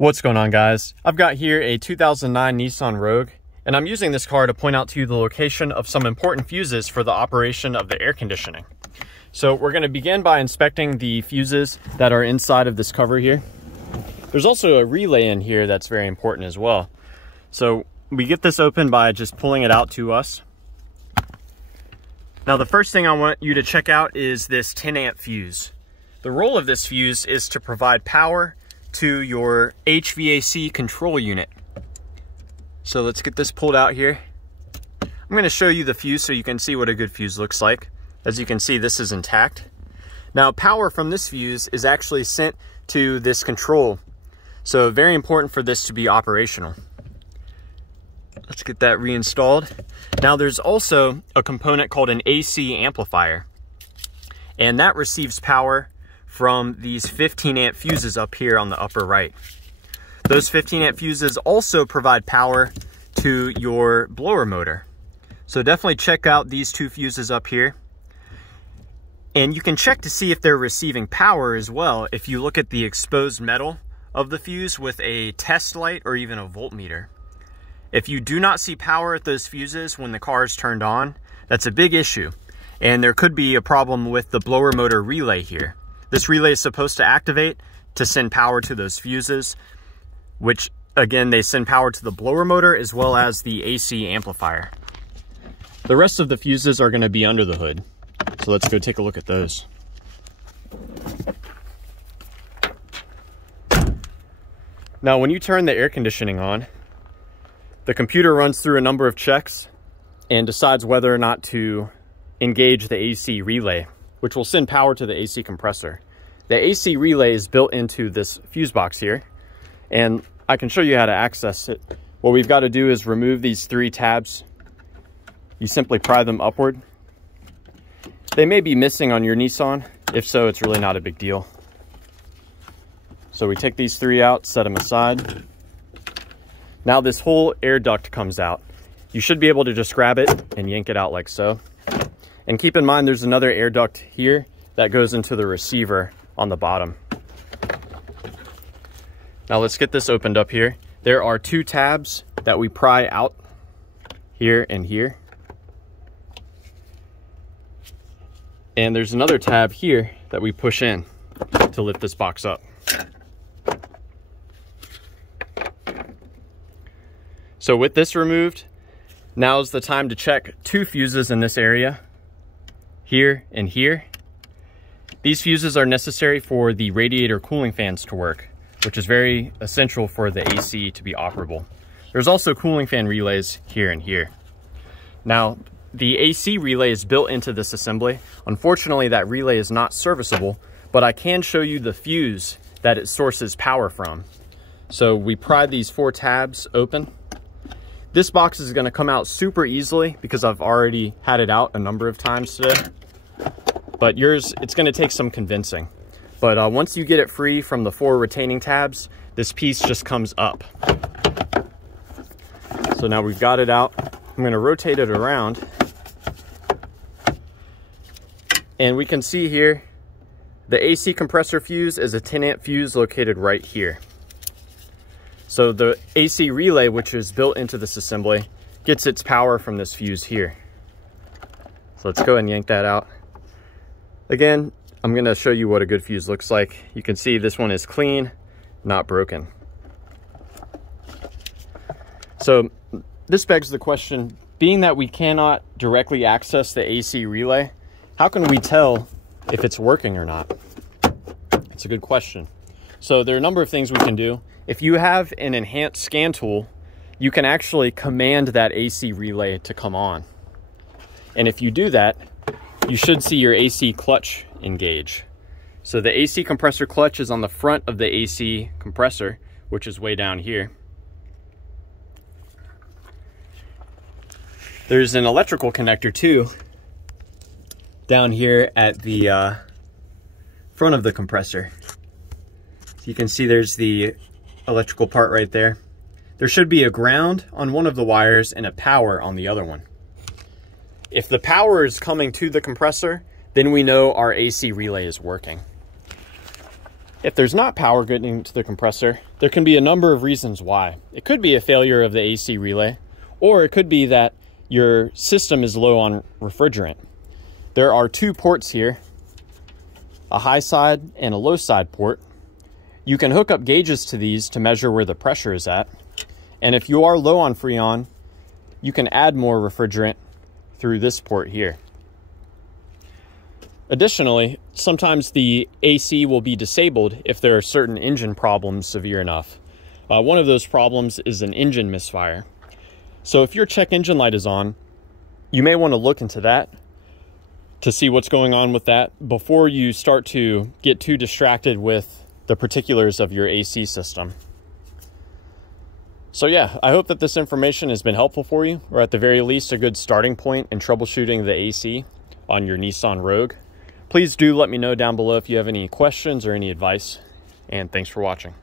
What's going on, guys? I've got here a 2009 Nissan Rogue, and I'm using this car to point out to you the location of some important fuses for the operation of the air conditioning. So we're going to begin by inspecting the fuses that are inside of this cover here. There's also a relay in here that's very important as well. So we get this open by just pulling it out to us. Now the first thing I want you to check out is this 10 amp fuse. The role of this fuse is to provide power to your HVAC control unit. So let's get this pulled out here. I'm going to show you the fuse so you can see what a good fuse looks like. As you can see, this is intact. Now power from this fuse is actually sent to this control. So very important for this to be operational. Let's get that reinstalled. Now there's also a component called an AC amplifier, and that receives power from these 15 amp fuses up here on the upper right. Those 15 amp fuses also provide power to your blower motor. So definitely check out these two fuses up here. And you can check to see if they're receiving power as well if you look at the exposed metal of the fuse with a test light or even a voltmeter. If you do not see power at those fuses when the car is turned on, that's a big issue. And there could be a problem with the blower motor relay here. This relay is supposed to activate to send power to those fuses, which again, they send power to the blower motor as well as the AC amplifier. The rest of the fuses are going to be under the hood. So let's go take a look at those. Now, when you turn the air conditioning on, the computer runs through a number of checks and decides whether or not to engage the AC relay, which will send power to the AC compressor. The AC relay is built into this fuse box here, and I can show you how to access it. What we've got to do is remove these three tabs. You simply pry them upward. They may be missing on your Nissan. If so, it's really not a big deal. So we take these three out, set them aside. Now this whole air duct comes out. You should be able to just grab it and yank it out like so. And keep in mind, there's another air duct here that goes into the receiver on the bottom. Now let's get this opened up here. There are two tabs that we pry out, here and here. And there's another tab here that we push in to lift this box up. So with this removed, now's the time to check two fuses in this area, here and here. These fuses are necessary for the radiator cooling fans to work, which is very essential for the AC to be operable. There's also cooling fan relays here and here. Now, the AC relay is built into this assembly. Unfortunately, that relay is not serviceable, but I can show you the fuse that it sources power from. So we pry these four tabs open. This box is going to come out super easily because I've already had it out a number of times today. But yours, it's going to take some convincing. But once you get it free from the four retaining tabs, this piece just comes up. So now we've got it out. I'm going to rotate it around. And we can see here, the AC compressor fuse is a 10 amp fuse located right here. So the AC relay, which is built into this assembly, gets its power from this fuse here. So let's go ahead and yank that out. Again, I'm going to show you what a good fuse looks like. You can see this one is clean, not broken. So this begs the question, being that we cannot directly access the AC relay, how can we tell if it's working or not? It's a good question. So there are a number of things we can do. If you have an enhanced scan tool, you can actually command that AC relay to come on. And if you do that, you should see your AC clutch engage. So the AC compressor clutch is on the front of the AC compressor, which is way down here. There's an electrical connector too, down here at the front of the compressor. So you can see there's the electrical part right there. There should be a ground on one of the wires and a power on the other one. If the power is coming to the compressor, then we know our AC relay is working. If there's not power getting to the compressor, there can be a number of reasons why. It could be a failure of the AC relay, or it could be that your system is low on refrigerant. There are two ports here, a high side and a low side port. You can hook up gauges to these to measure where the pressure is at. And if you are low on Freon, you can add more refrigerant through this port here. Additionally, sometimes the AC will be disabled if there are certain engine problems severe enough. One of those problems is an engine misfire. So if your check engine light is on, you may want to look into that to see what's going on with that before you start to get too distracted with the particulars of your AC system. So yeah, I hope that this information has been helpful for you, or at the very least a good starting point in troubleshooting the AC on your Nissan Rogue. Please do let me know down below if you have any questions or any advice, and thanks for watching.